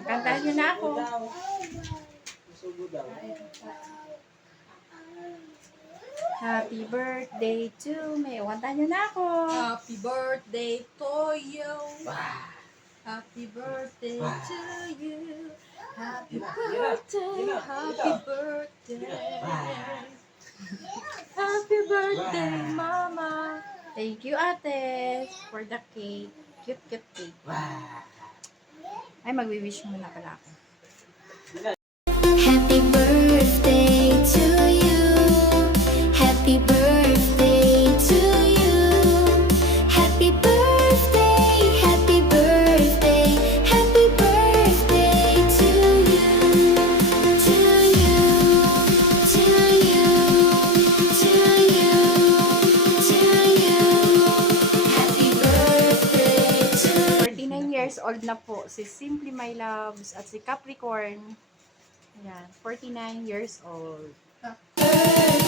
Kantahan niyo na ako. Subo daw. Happy birthday to me. Kantahan niyo na ako. Happy birthday to you. Wow. Happy birthday Wow. to you. Happy Gina, birthday. Gina, Happy Gina. birthday. Wow. Happy birthday, Wow. Mama. Thank you, ate, for the cake. Cute, cute cake. Wow. Ay, magwi-wish muna pala ako. Happy birthday to you. Happy birthday to you. Happy birthday, happy birthday, happy birthday to you. To you, to you, to you, to you. Happy birthday to 49 years old na po si Simply My Loves at si Capricorn. Ayan, 49 years old. you.